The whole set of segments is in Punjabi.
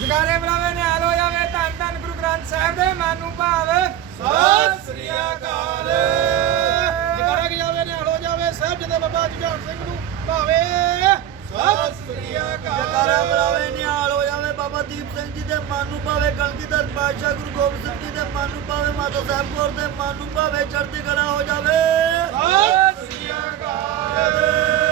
ਜਗਾਰੇ ਬੁਲਾਵੇ ਨਿਹਾਲ ਹੋ ਜਾਵੇ। ਧੰਨ ਧੰਨ ਗੁਰੂ ਗ੍ਰੰਥ ਸਾਹਿਬ ਦੇ ਮਨ ਨੂੰ ਭਾਵ। ਸਤਿ ਸ੍ਰੀ ਅਕਾਲ। ਜਗਾਰਾ ਕੀ ਜਾਵੇ ਨਿਹਾਲ ਹੋ ਜਾਵੇ। ਸਾਹਿਬ ਜਦੇ ਬਾਬਾ ਜਗਾਨ ਸਿੰਘ ਨੂੰ ਭਾਵੇ। ਸਤਿ ਸ੍ਰੀ ਅਕਾਲ। ਜਕਾਰਾ ਬੁਲਾਵੇ ਨਿਹਾਲ ਹੋ ਜਾਵੇ ਬਾਬਾ ਦੀਪ ਸਿੰਘ ਜੀ ਦੇ ਮਨ ਨੂੰ ਭਾਵੇ ਕਲਗੀਧਰ ਪਾਤਸ਼ਾਹ ਗੁਰੂ ਗੋਬਿੰਦ ਸਿੰਘ ਜੀ ਦੇ ਮਨ ਨੂੰ ਭਾਵੇ ਮਾਤਾ ਸਾਹਿਬ ਕੌਰ ਦੇ ਮਨ ਨੂੰ ਭਾਵੇ ਚੜ੍ਹਦੀ ਕਲਾ ਹੋ ਜਾਵੇ। ਸਤਿ ਸ੍ਰੀ ਅਕਾਲ।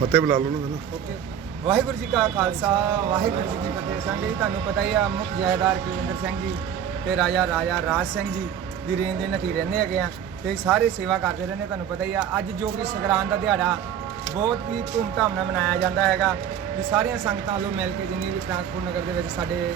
ਫਤਿਹ ਬੁਲਾ ਲਓ ਨਾ। ਓਕੇ। ਵਾਹਿਗੁਰੂ ਜੀ ਕਾ ਖਾਲਸਾ, ਵਾਹਿਗੁਰੂ ਜੀ ਕੀ ਫਤਿਹ। ਸੰਗਤ ਜੀ, ਤੁਹਾਨੂੰ ਪਤਾ ਹੀ ਆ, ਮੁੱਖ ਜਹੇਦਾਰ ਕੁਲਵਿੰਦਰ ਸਿੰਘ ਜੀ ਤੇ ਰਾਜਾ ਰਾਜਾ ਰਾਜ ਸਿੰਘ ਜੀ ਦੀ ਰੇਂਜ ਦੇ ਨਠੀ ਰਹਿੰਦੇ ਹੈਗੇ ਆ ਤੇ ਸਾਰੇ ਸੇਵਾ ਕਰਦੇ ਰਹਿੰਦੇ ਤੁਹਾਨੂੰ ਪਤਾ ਹੀ ਆ, ਅੱਜ ਜੋ ਕਿ ਸੰਗਰਾਂਦ ਦਾ ਦਿਹਾੜਾ ਬਹੁਤ ਹੀ ਧੂਮਧਾਮ ਨਾਲ ਮਨਾਇਆ ਜਾਂਦਾ ਹੈਗਾ ਵੀ ਸਾਰੀਆਂ ਸੰਗਤਾਂ ਵੱਲੋਂ ਮਿਲ ਕੇ ਜਿੰਨੀ ਵੀ ਟਰਾਂਸਪੋਰਟ ਨਗਰ ਦੇ ਵਿੱਚ ਸਾਡੇ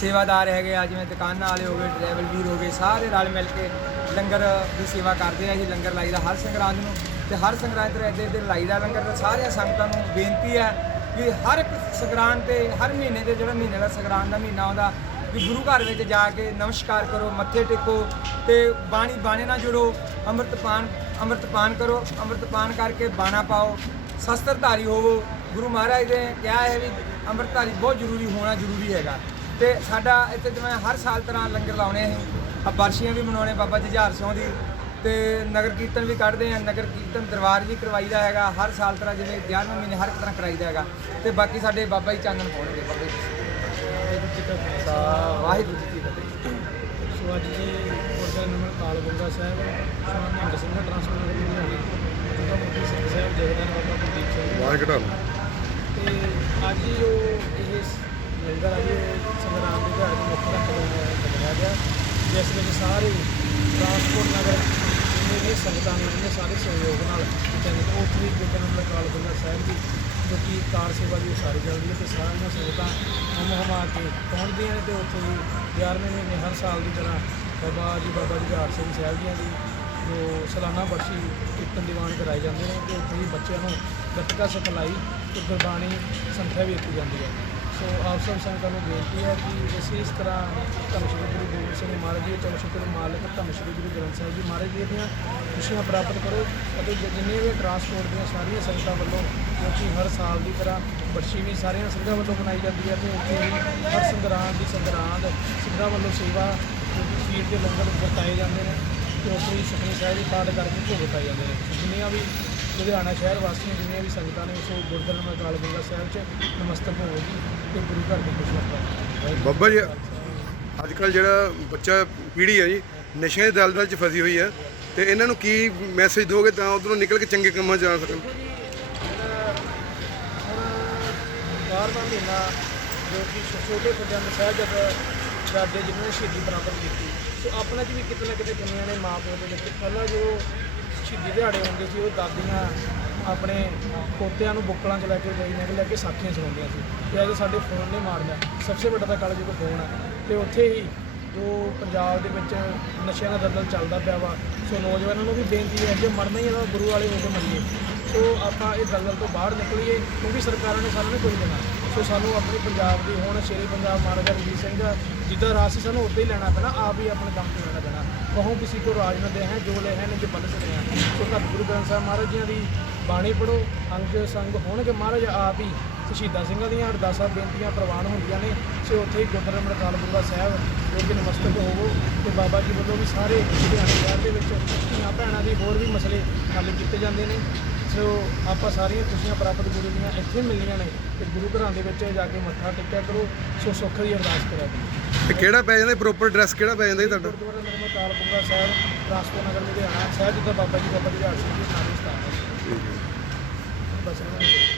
ਸੇਵਾਦਾਰ ਹੈਗੇ ਆ, ਜਿਵੇਂ ਦੁਕਾਨਾਂ ਵਾਲੇ ਹੋ ਗਏ ਡਰਾਈਵਰ ਵੀਰ ਹੋ ਗਏ, ਸਾਰੇ ਰਲ ਮਿਲ ਕੇ ਲੰਗਰ ਦੀ ਸੇਵਾ ਕਰਦੇ ਆ, ਇਹ ਲੰਗਰ ਲਾਈਦਾ ਹਰ ਸੰਗਰਾਂਦ ਨੂੰ। ਤੇ ਹਰ ਸੰਗਰਾਂਦ ਤੇ ਇੱਦੇ ਲਾਈ ਲਾਈਦਾ ਲੰਗਰ ਤੇ ਸਾਰੀਆਂ ਸੰਗਤਾਂ ਨੂੰ ਬੇਨਤੀ ਹੈ ਵੀ ਹਰ ਇੱਕ ਸੰਗਰਾਂਦ ਤੇ, ਹਰ ਮਹੀਨੇ ਦੇ ਜਿਹੜਾ ਮਹੀਨੇ ਦਾ ਸੰਗਰਾਂਦ ਦਾ ਮਹੀਨਾ ਆਉਂਦਾ, ਵੀ ਗੁਰੂ ਘਰ ਵਿੱਚ ਜਾ ਕੇ ਨਮਸਕਾਰ ਕਰੋ, ਮੱਥੇ ਟੇਕੋ ਤੇ ਬਾਣੀ ਬਾਣੇ ਨਾਲ ਜੁੜੋ ਅੰਮ੍ਰਿਤਪਾਨ ਅੰਮ੍ਰਿਤਪਾਨ ਕਰੋ ਅੰਮ੍ਰਿਤਪਾਨ ਕਰਕੇ ਬਾਣਾ ਪਾਓ, ਸ਼ਸਤਰਧਾਰੀ ਹੋਵੋ। ਗੁਰੂ ਮਹਾਰਾਜ ਨੇ ਕਿਹਾ ਹੈ ਵੀ ਅੰਮ੍ਰਿਤਧਾਰੀ ਬਹੁਤ ਜ਼ਰੂਰੀ ਹੋਣਾ ਜ਼ਰੂਰੀ ਹੈਗਾ। ਤੇ ਸਾਡਾ ਇੱਥੇ ਜਿਵੇਂ ਹਰ ਸਾਲ ਤਰ੍ਹਾਂ ਲੰਗਰ ਲਾਉਣੇ ਅਸੀਂ ਆ ਬਰਸ਼ੀਆਂ ਵੀ ਮਨਾਉਣੇ ਬਾਬਾ ਜੁਝਾਰ ਸਿੰਘ ਦੀ ਤੇ ਨਗਰ ਕੀਰਤਨ ਵੀ ਕੱਢਦੇ ਆ ਨਗਰ ਕੀਰਤਨ ਦਰਬਾਰ ਵੀ ਕਰਵਾਈਦਾ ਹੈਗਾ ਹਰ ਸਾਲ ਤਰ੍ਹਾਂ ਜਿਵੇਂ 11ਵੇਂ ਮਹੀਨੇ ਹਰ ਇੱਕ ਤਰ੍ਹਾਂ ਕਰਾਈਦਾ ਹੈਗਾ ਤੇ ਬਾਕੀ ਸਾਡੇ ਬਾਬਾ ਜੀ ਚਾਨਣ ਪਾਉਣਗੇ ਬਾਬਾ ਜੀ। ਵਾਹਿਗੁਰੂ ਜੀ ਕਾ ਵਾਹਿਗੁਰੂ ਜੀ ਫਤਿਹ। ਸੋ ਅੱਜ ਜੀ ਗੁਰਦੁਆਰਾ ਨੰਬਰ ਕਾਲਗੁੰਗਾ ਸਾਹਿਬ ਸ਼ਾਮ ਸਿੰਘ ਜਿਹਦਾ ਮੁਖੀ ਸਿੰਘ ਸਾਹਿਬ ਜਹੇਦਾਰ ਬਾਬਾ ਕੁਲਦੀਪ ਸਿੰਘ। ਲਓ ਤੇ ਅੱਜ ਜੋ ਇਹ ਲੰਗਰ ਅੱਜ ਸੰਗਰਾਮ ਦੇ ਨੂੰ ਮੁੱਖ ਰੱਖ ਲਗਾਇਆ ਗਿਆ। ਜਿਸ ਵਿੱਚ ਸਾਰੇ ਟਰਾਂਸਪੋਰਟ ਨਗਰ ਜਿੰਨੇ ਵੀ ਸੰਗਤਾਂ ਨੇ, ਉਹਨੇ ਸਾਰੇ ਸਹਿਯੋਗ ਨਾਲ ਕੀਤਾ ਜਾਂਦਾ ਉਹ ਵੀ ਗੁਰਦੁਆਰਾ ਨੰਬਰ ਕਾਲਗੁੰਗਾ ਸਾਹਿਬ ਦੀ ਜੋ ਕਿ ਕਾਰ ਸੇਵਾ ਦੀ ਉਸਾਰੀ ਚੱਲਦੀ ਹੈ ਤੇ ਸਾਰੀਆਂ ਸੰਗਤਾਂ ਹਮ ਹਮਾ ਕੇ ਪਹੁੰਚਦੀਆਂ ਨੇ ਤੇ ਉੱਥੇ ਵੀ 11ਵੇਂ ਮਹੀਨੇ ਹਰ ਸਾਲ ਦੀ ਤਰ੍ਹਾਂ ਬਾਬਾ ਜੀ, ਬਾਬਾ ਜੁਝਾਰ ਸਿੰਘ ਸਾਹਿਬ ਜੀਆਂ ਦੀ ਜੋ ਸਾਲਾਨਾ ਬਖਸ਼ੀ ਕੀਰਤਨ ਦੀਵਾਨ ਕਰਾਏ ਜਾਂਦੇ ਨੇ ਤੇ ਉੱਥੇ ਵੀ ਬੱਚਿਆਂ ਨੂੰ ਗੱਤਕਾ ਸਿਖਲਾਈ ਤੇ ਗੁਰਬਾਣੀ ਸੰਥਿਆ ਵੀ ਦਿੱਤੀ ਜਾਂਦੀ ਹੈ। ਸੋ ਆਪ ਸਭ ਸੰਗਤਾਂ ਨੂੰ ਬੇਨਤੀ ਹੈ ਕਿ ਅਸੀਂ ਇਸ ਤਰ੍ਹਾਂ ਧੰਨ ਸ਼੍ਰੀ ਗੁਰੂ ਸਿੰਘ ਮਹਾਰਾਜ ਜੀ ਚਲੋ ਮਾਲਕ ਧੰਨ ਸ਼੍ਰੀ ਗੁਰੂ ਗ੍ਰੰਥ ਸਾਹਿਬ ਜੀ ਮਹਾਰਾਜ ਜੀ ਦੀਆਂ ਖੁਸ਼ੀਆਂ ਪ੍ਰਾਪਤ ਕਰੋ ਅਤੇ ਜ- ਜਿੰਨੇ ਵੀ ਟਰਾਂਸਪੋਰਟ ਦੀਆਂ ਸਾਰੀਆਂ ਸੰਗਤਾਂ ਵੱਲੋਂ ਜੋ ਕਿ ਹਰ ਸਾਲ ਦੀ ਤਰ੍ਹਾਂ ਬਰਸ਼ੀ ਵੀ ਸਾਰੀਆਂ ਸੰਗਤਾਂ ਵੱਲੋਂ ਮਨਾਈ ਜਾਂਦੀ ਹੈ ਤੇ ਉੱਥੇ ਵੀ ਹਰ ਸੰਗਰਾਂਦ ਦੀ ਸੰਗਰਾਂਦ ਸਿੰਘਾਂ ਵੱਲੋਂ ਸੇਵਾ ਜੋ ਦੇ ਲੰਗਰ ਵਰਤਾਏ ਜਾਂਦੇ ਨੇ ਤੇ ਉੱਥੇ ਹੀ ਸੁਖਮਨੀ ਸਾਹਿਬ ਦੀ ਪਾਠ ਕਰਕੇ ਭੋਗ ਪਾਏ ਜਾਂਦੇ ਨੇ। ਜਿੰਨੀਆਂ ਵੀ ਲੁਧਿਆਣਾ ਸ਼ਹਿਰ ਵਾਸੀਆਂ, ਜਿੰਨੀਆਂ ਵੀ ਸੰਗਤਾਂ ਨੇ ਸੋ ਗੁਰਦੁਆਰਾ ਅਕਾਲ ਕਾਲ ਸਾਹਿਬ 'ਚ ਨਮਸਤਕ ਹੋਵੇਗੀ ਤੇ ਗੁਰੂ ਘਰ ਦੀ ਖੁਸ਼ੀਆਂ ਪ੍ਰਾਪਤ ਬਾਬਾ ਜੀ ਅੱਜ ਕੱਲ ਜਿਹੜਾ ਬੱਚਾ ਪੀੜ੍ਹੀ ਹੈ ਜੀ, ਨਸ਼ਿਆਂ ਦੇ ਦਲਦਲ 'ਚ ਫਸੀ ਹੋਈ ਹੈ ਤੇ ਇਹਨਾਂ ਨੂੰ ਕੀ ਮੈਸੇਜ ਦੋਗੇ ਤਾਂ ਉਧਰੋਂ ਨਿਕਲ ਕੇ ਚੰਗੇ ਕੰਮਾਂ 'ਚ ਆ ਸਕਣ? ਬਾਰਵਾਂ ਮਹੀਨਾ ਜੋ ਕਿ ਛੋਟੇ ਖੁੱਡਿਆਂ ਦੇ ਸਾਹਿਬ ਦਾਦੇ ਜਿਹਨਾਂ ਨੇ ਸ਼ਹੀਦੀ ਪ੍ਰਾਪਤ ਕੀਤੀ। ਸੋ ਆਪਣੇ 'ਚ ਵੀ ਕਿਤੇ ਨਾ ਕਿਤੇ ਕਮੀਆਂ ਨੇ ਮਾਂ ਪਿਓ ਦੇ ਵਿੱਚ। ਪਹਿਲਾਂ ਜੋ ਸ਼ਹੀਦੀ ਦਿਹਾੜੇ ਹੁੰਦੇ ਸੀ, ਉਹ ਦਾਦੀਆਂ ਆਪਣੇ ਪੋਤਿਆਂ ਨੂੰ ਬੁੱਕਲਾਂ 'ਚ ਲੈ ਕੇ ਗਈ ਨੇ ਲੈ ਕੇ ਸਾਖੀਆਂ ਸੁਣਾਉਂਦੀਆਂ ਸੀ। ਤੇ ਅੱਜ ਸਾਡੇ ਫੋਨ ਨੇ ਮਾਰ ਲਿਆ। ਸਭ ਤੋਂ ਵੱਡਾ ਤਾਂ ਕੱਲ ਜਦੋਂ ਫੋਨ ਆ। ਤੇ ਉੱਥੇ ਹੀ ਜੋ ਪੰਜਾਬ ਦੇ ਵਿੱਚ ਨਸ਼ਿਆਂ ਦਾ ਦਲਦਲ ਚੱਲਦਾ ਪਿਆ ਵਾ, ਸੋ ਨੌਜਵਾਨਾਂ ਨੂੰ ਵੀ ਬੇਨਤੀ ਹੈ ਜੇ ਮਰਨਾ ਹੀ ਹੈ ਤਾਂ ਗੁਰੂ ਵਾਲੇ ਹੋ ਕੇ ਮਰੀਏ। ਸੋ ਆਪਾਂ ਇਹ ਦਲਦਲ ਤੋਂ ਬਾਹਰ ਨਿਕਲੀਏ, ਕਿਉਂਕਿ ਸਰਕਾਰਾਂ ਨੇ ਸਾਨੂੰ ਨੇ ਕੋਈ ਦੇਣਾ। ਸੋ ਸਾਨੂੰ ਆਪਣੇ ਪੰਜਾਬ ਦੀ, ਹੁਣ ਸ਼ੇਰੇ ਪੰਜਾਬ ਮਹਾਰਾਜਾ ਰਣਜੀਤ ਸਿੰਘ ਦਾ ਜਿੱਦਾਂ ਰਾਜ ਸੀ, ਸਾਨੂੰ ਉੱਦਾਂ ਹੀ ਲੈਣਾ ਪੈਣਾ, ਆਪ ਹੀ ਆਪਣੇ ਕੰਮ ਤੇ ਲੈਣਾ ਪੈਣਾ। ਕਹੋ ਕਿਸੇ ਕੋ ਰਾਜ ਨਾ ਦੇ ਹੈ ਜੋ ਲੈ ਹੈ ਜੋ ਬਦਲ ਸਕਦੇ ਆ ਸੋ ਧੰਨ ਗੁਰੂ ਗ੍ਰੰਥ ਸਾਹਿਬ ਮਹਾਰਾਜ ਜੀਆਂ ਦੀ ਬਾਣੀ ਪੜੋ ਅੰਗ ਸੰਗ ਹੋਣਗੇ ਮਹਾਰਾਜ ਆਪ ਹੀ ਸ਼ਹੀਦਾਂ ਸਿੰਘਾਂ ਦੀਆਂ ਅਰਦਾਸਾਂ ਬੇਨਤੀਆਂ ਪ੍ਰਵਾਨ ਹੁੰਦੀਆਂ ਨੇ। ਸੋ ਉੱਥੇ ਗੁਰਦੁਆਰਾ ਮਰਕਾਲਪੁਰਾ ਸਾਹਿਬ ਜੋ ਕਿ ਨਮਸਤਕ ਹੋਵੋ ਤੇ ਬਾਬਾ ਜੀ ਵੱਲੋਂ ਵੀ ਸਾਰੇ ਲੁਧਿਆਣੇ ਸ਼ਹਿਰ ਦੇ ਵਿੱਚ ਧੀਆਂ ਭੈਣਾਂ ਦੇ ਹੋਰ ਵੀ ਮਸਲੇ ਹੱਲ ਕੀਤੇ ਜਾਂਦੇ ਨੇ। ਸੋ ਆਪਾਂ ਸਾਰੀਆਂ ਖੁਸ਼ੀਆਂ ਪ੍ਰਾਪਤ ਗੁਰੂ ਦੀਆਂ ਇੱਥੇ ਮਿਲਣੀਆਂ ਨੇ ਤੇ ਗੁਰੂ ਘਰਾਂ ਦੇ ਵਿੱਚ ਜਾ ਕੇ ਮੱਥਾ ਟੇਕਿਆ ਕਰੋ। ਸੋ ਸੁੱਖ ਦੀ ਅਰਦਾਸ ਕਰਿਆ ਕਰੋ। ਤੇ ਕਿਹੜਾ ਪੈ ਜਾਂਦਾ ਪ੍ਰੋਪਰ ਐਡਰੈਸ ਕਿਹੜਾ ਪੈ ਜਾਂਦਾ ਜੀ ਤੁਹਾਡਾ? ਨਰਮਾ ਕਾਲਪੁਰਾ ਸਾਹਿਬ ਟਰਾਂਸਪੋਰਟ ਨਗਰ ਲੁਧਿਆਣਾ ਸਾਹਿਬ ਜਿੱਦਾਂ ਬਾਬਾ ਜੀ ਬਾਬਾ ਜੀ ਸਿੰਘ ਜੀ ਨਾਮ ਸਥਾਨ ਹੈ। ਬਸ ਇਹਨਾਂ ਨੂੰ